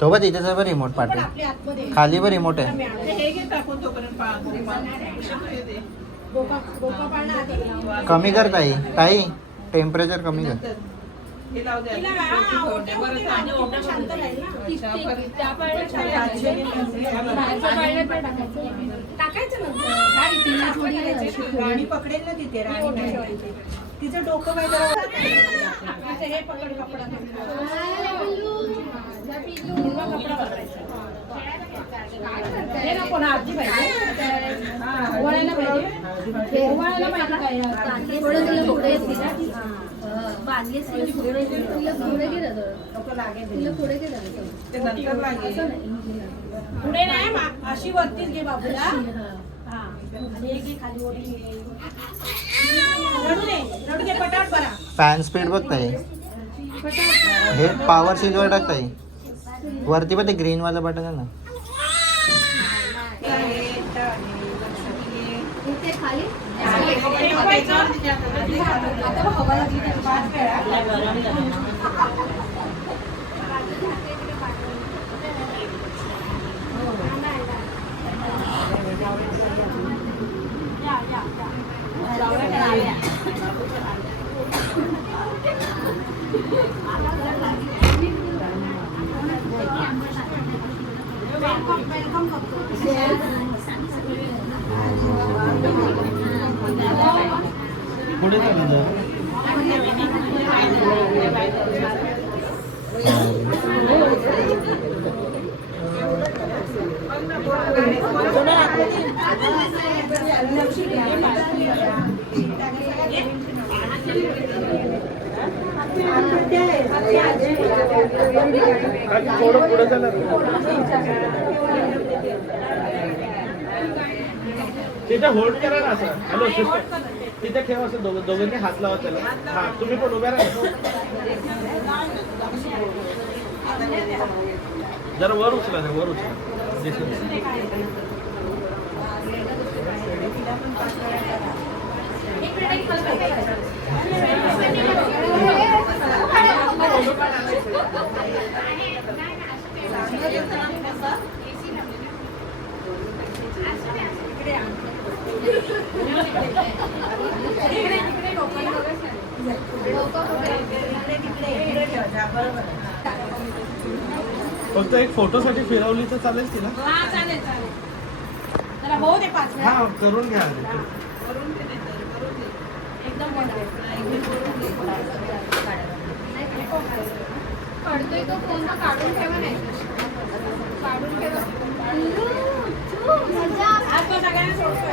तो बघ तिथे बघ रिमोट पाठव खाली बघ रिमोट आहे कमी कर ताई ताई टेम्परेचर कमी कर राणी पकडेल ना तिथे तिचं डोकं हे पकड कपडा पुढे नाही अशी वरतीच घे बाबूला फॅन स्पीड बघ ताई हे पॉवर स्विच वर टाक ताई वरती पण ते ग्रीन वाला बटन आहे ना पुढे तिथे होल्ड करा ना असं हॅलो सिस्टर तिथे ठेवा असं दोघांनी हात लावा त्याला हा तुम्ही पण उभ्या राहा जरा वर उचला वर उचला फक्त एक फोटोसाठी फिरवली तर चालेल की ना चालेल जरा हो दे पाच हा करून घ्या पडतोय तो फोन काढून ठेवा नाही काढून ठेवा सगळ्यांना सोडतोय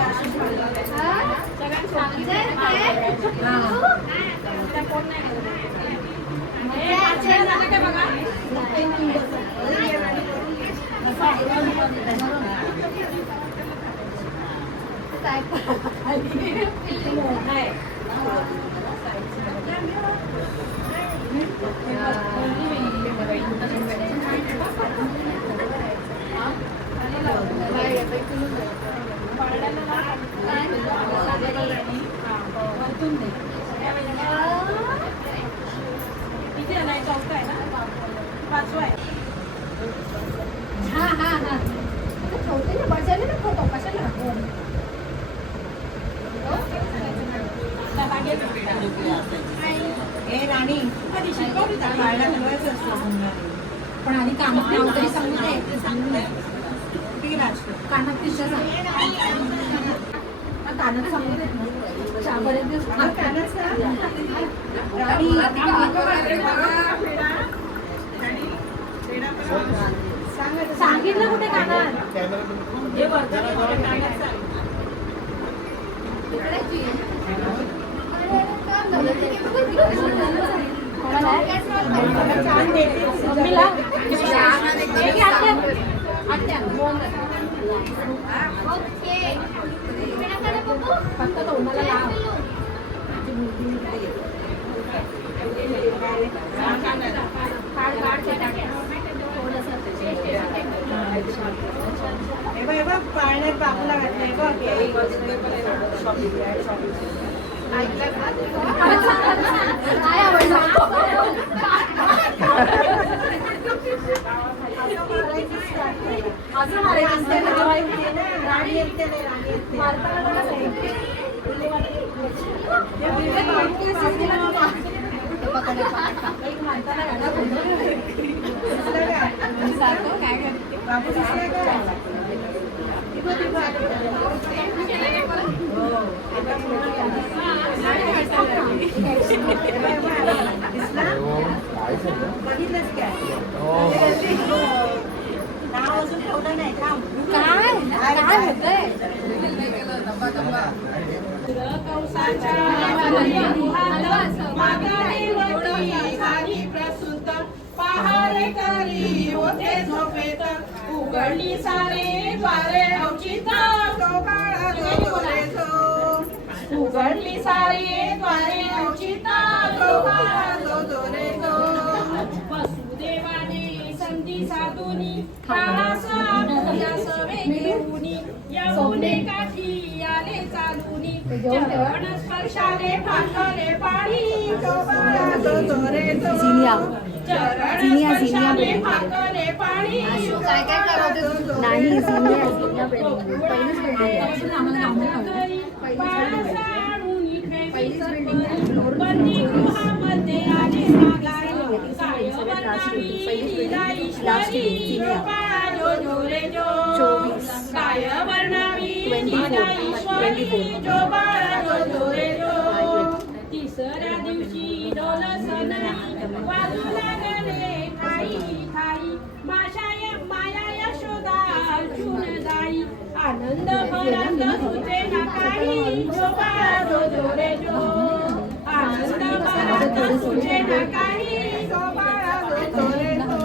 राणी कधी शिकवली पण आधी कामात तरी सांगून कानात तिच्या कानात सांगू सांगितलं कुठे कानात फक्त तोंडाला लाव काढ बाबूला घातलंय बघ. काय आवडलं असं नाव अजून ठेवलं नाही थांब. काय होतंय पहारे करी होते झोपेत उघडली सारे द्वारे अवचित उघडली सारे द्वारे अवचित वसुदेवाने संधी साधुनी यमुने काठी आले चालुनी चरण स्पर्शाने फाटले पाणी चरण फाटले पाणी काय काय करत नाही तिसऱ्या दिवशी डोल सनई वाजू लागले ठाई ठाई माया यशोदा अर्जुन जाई आनंद भरत तुझे ना काही जो बाळा जो जो रे जो आनंद भरत तुझे ना काही जो बाळा जो जो रे जो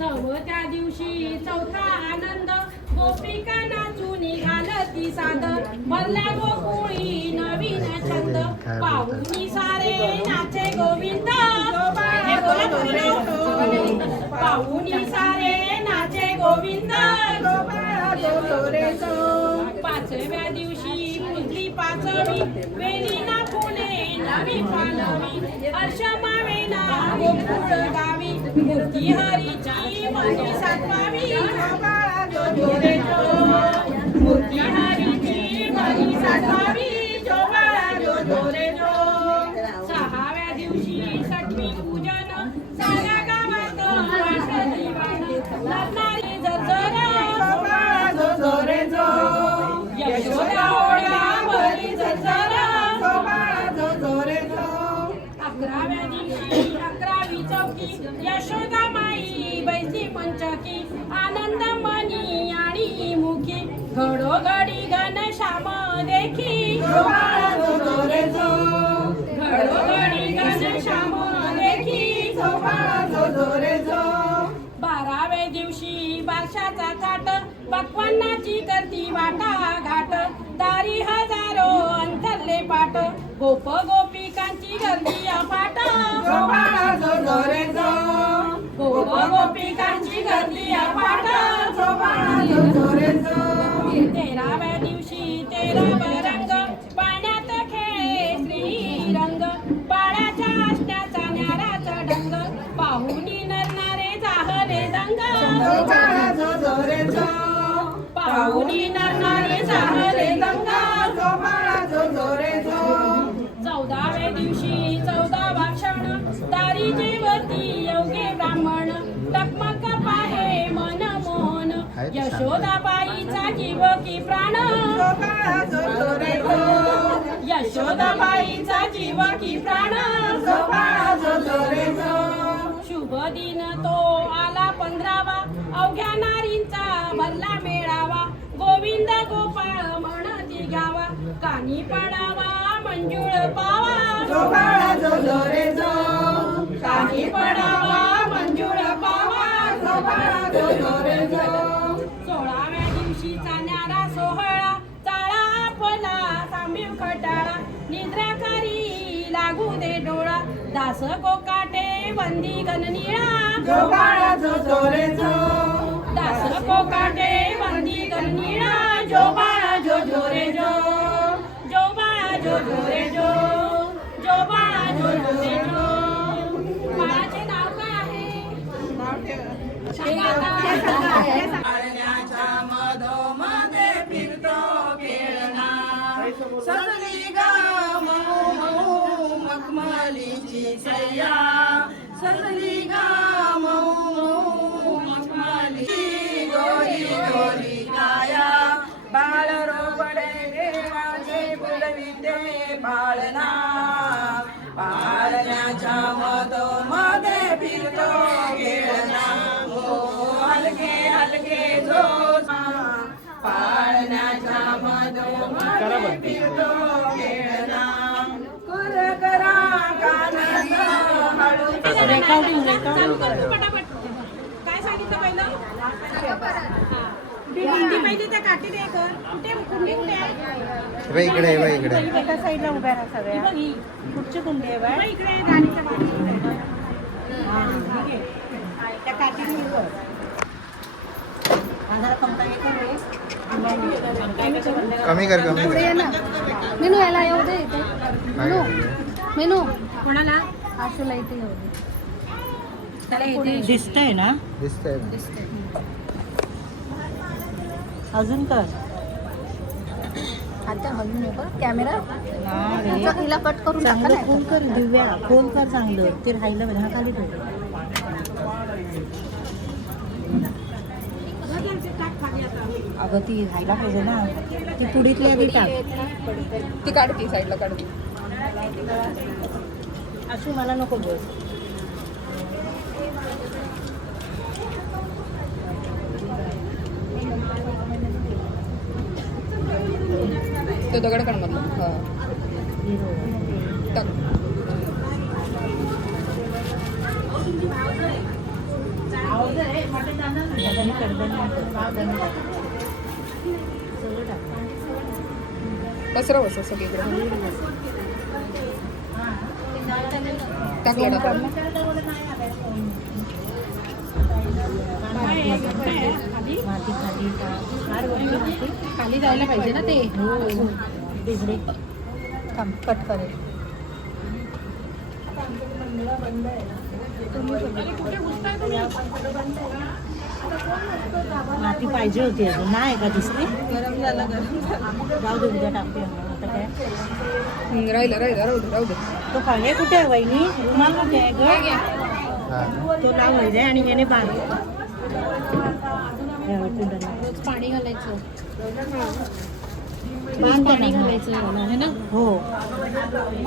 चौथ्या दिवशी चौथा आनंद गोपिका नाचून घालती साद भरल्या गोकुळी नवीन छंद पाहुणी सारे नाचे गोविंद पाहुणी सारे नाचे गोविंद पाचव्या दिवशी पुजली पाचवी वेणीना फुले नवी पालवी हर्ष मावेना गोकुळ गावी मूर्ती हरीची मनी सातवावी मूर्ती हरीची मनी सातवावी सहाव्या दिवशी सटवी पूजन साऱ्या गावात लढणारी यशोदा ओढ्या भरी जरा 11व्या दिवशी 11वी चौकी यशोदा माई बैसी पंचकी आनंद मनी आणि मुखी घडोघडी घनश्याम देखी घडोघडी घनश्याम देखी 12व्या दिवशी बारशाचा थाट पक्वान्नाची करती वाटा घाट दारी हजारो अंतरले पाट गोप गोपिकांची गर्दी अफाट गोप गोपिकांची गर्दी अफाट 13व्या दिवशी 13 रंग पाण्यात खेळे श्रीरंग बाळाच्या असण्याचा न्याराचा ढंग पाहुणी नरणारे जाहले दंग पाहुणी नरणारे जाहले दंग 14व्या दिवशी 14वा क्षण दारी जेवती योगे ब्राह्मण टकमक पाहे मन मोहन यशोदाबाईचा जीव की प्राण यशोदाबाईचा जीव की प्राण शुभ दिन तो आला 15वा अवघ्या नारींचा भरला मेळावा गोविंद गोपाळ म्हणती घ्यावा कानी पडावा मंजुळ पावा कानी पडावा मंजुळ पावा 16व्या दिवशी न्यारा सोहळा चाळा आपला सांभीव खटाळा निद्रा करी लागू दे डोळा दास गोकाटे वंदी गणनिळा दास कोकाटे वरती गणनीळा जो बाळा जो जो रे जो जो बाळा जो जो रे जो जो बाळा जो जो रे जो बाळाचे नाव काय आहे पाळण्याच्या मधोमध्ये फिरतो खेळणा सजली गा मऊ मऊ मखमलीची सय्या सजली गा मऊ मऊ मखमलीची गोरी गोरी काया बाळ रोबडे देवाचे बोलविते पाळणा पाळण्याच्या मधोमध्ये फिरतो खेळणा हलके हलके जो पाळण्याच्या मधोमध्ये फिरतो खेळणा कर करा कानंद हळू चालू कर तू पटापट. काय सांगितलं पहिलं कुंडी पाहिजे त्या काठी दे कर. कुठे कुंडी कुठे आहे? बाई इकडे बाई इकडे एका साईडला उभ्या राहा सगळ्या. कुठची कुंडी आहे बाई? इकडे आहे, गाडीच्या मागे. हां, ठीक आहे. त्या काठीने हे कर. आधार कंपनी कमी कर कमी कर मेनू याला येऊ दे इथे. मेनू मेनू कोणाला आशूला इथे येऊ दे. दिसतंय ना? दिसतंय अजून कर. आता हलू नको कॅमेरा. हिला कट करून टाका चांगलं नाही. फोन कर दिव्या, फोन कर चांगलं. ते राहिलं बघा खाली ठेव. अगं ती राहायला पाहिजे ना. ती पुढीतली आधी टाक. ती काढ ती साईडला काढ. अशी मला नको बोल. तो दगड काढ मधला. हा टाक. पसरव असं सगळीकडे. टाकलं टाकलं. माती खाली खाली जायला पाहिजे ना ते. तिकडे थांब कट करेल. माती पाहिजे होती अजून नाही का दिसली. गरम झाला गरम. जाऊ दे उद्या टाकूया आता काय. राहिलं राहिलं राहू दे राहू दे. तो पाणी कुठे आहे वहिनी? रुमाल कुठे आहे ग? तो लाव वैदे आणि याने बांध. रोज पाणी घालायचं. बांध पाणी घालायचं आहे ना. हो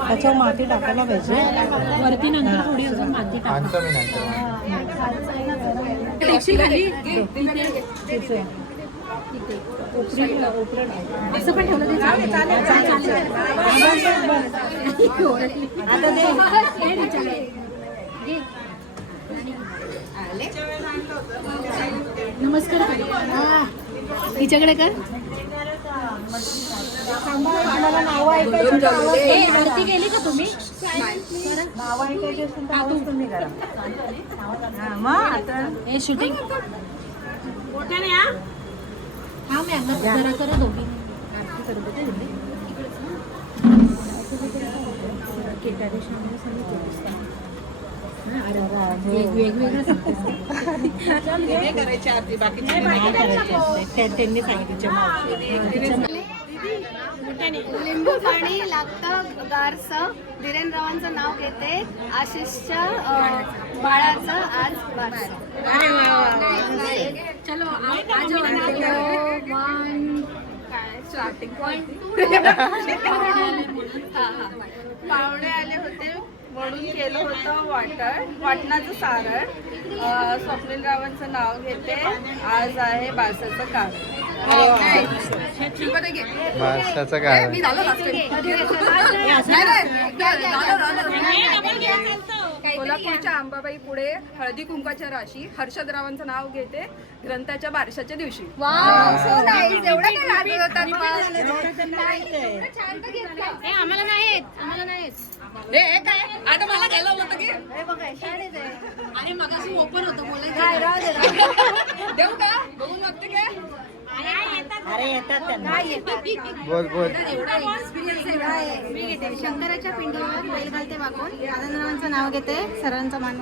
त्याच्यावर माती टाकायला पाहिजे. वरती नंतर थोडी अजून माती टाक. आणतो मी नंतर असं पण ठेवलं तरी चालेल. आता नमस्कार तिच्याकडे कर. नावं ऐकायची आरती केली का तुम्ही? नावं ऐकायची असेल तर आवाज तुम्ही करा. हा मग आता हे शूटिंग मोठ्याने या. हा मी अंगात जरा करा दोघी. आरती करत होते तुम्ही. वेगवेगळं करायची आरती बाकी नाही करायची असते. त्यांनी सांगितलं. लिंबू पाणी लागतं गारचं. धीरेंद्ररावांचं नाव घेते. आशिषच्या बाळाचं आज बारसं. चलो स्टार्टिंग पाहुणे आले होते म्हणून केलं होतं वाटणाचं सारण. स्वप्नीलरावांचं नाव घेते. आज आहे बारसाचं कारण. बारशाचं काय कोल्हापूरच्या अंबाबाई पुढे हळदी कुंकाच्या राशी. हर्षदरावांचं नाव घेते. ग्रंथाच्या बारशाच्या दिवशी. आम्हाला नाही आम्हाला नाही. आता मला घ्यायला होतं की अरे मग असं ओपन होतं बोलायचं. देऊ का बघून बोल बोल. मी घेते शंकराच्या पिंडीवर बैल घालते वाकून आनंदरावांचं नाव घेते सरांचा मान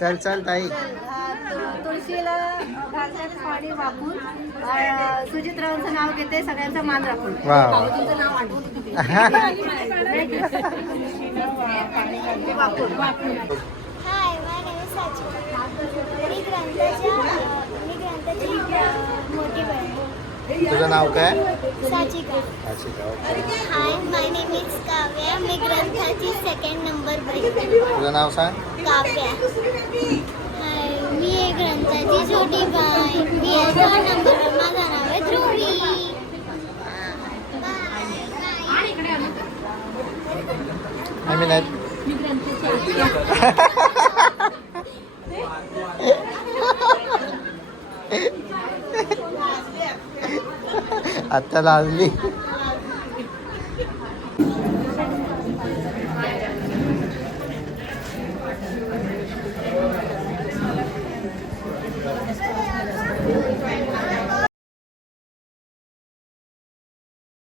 चल चल ताई. तुळशीला घालते साडी वाकून सुजितरावांचं नाव घेते सगळ्यांचा मान राखून. वा वा. भाऊजींचं नाव आठवून वाकून वाकून. हाय माय नेम इज साचिका मी ग्रंथाची मोठी बहीण तुझं नाव काय? साचिका अच्छा, okay. Hi my name is Kavya मी ग्रंथाची सेकंड नंबर बहीण तुझं नाव सांग. काव्या हाय मी ग्रंथाची छोटी बहीण मी याचा नंबर माझं नाव आहे ध्रुवी. I mean, आता लाजली.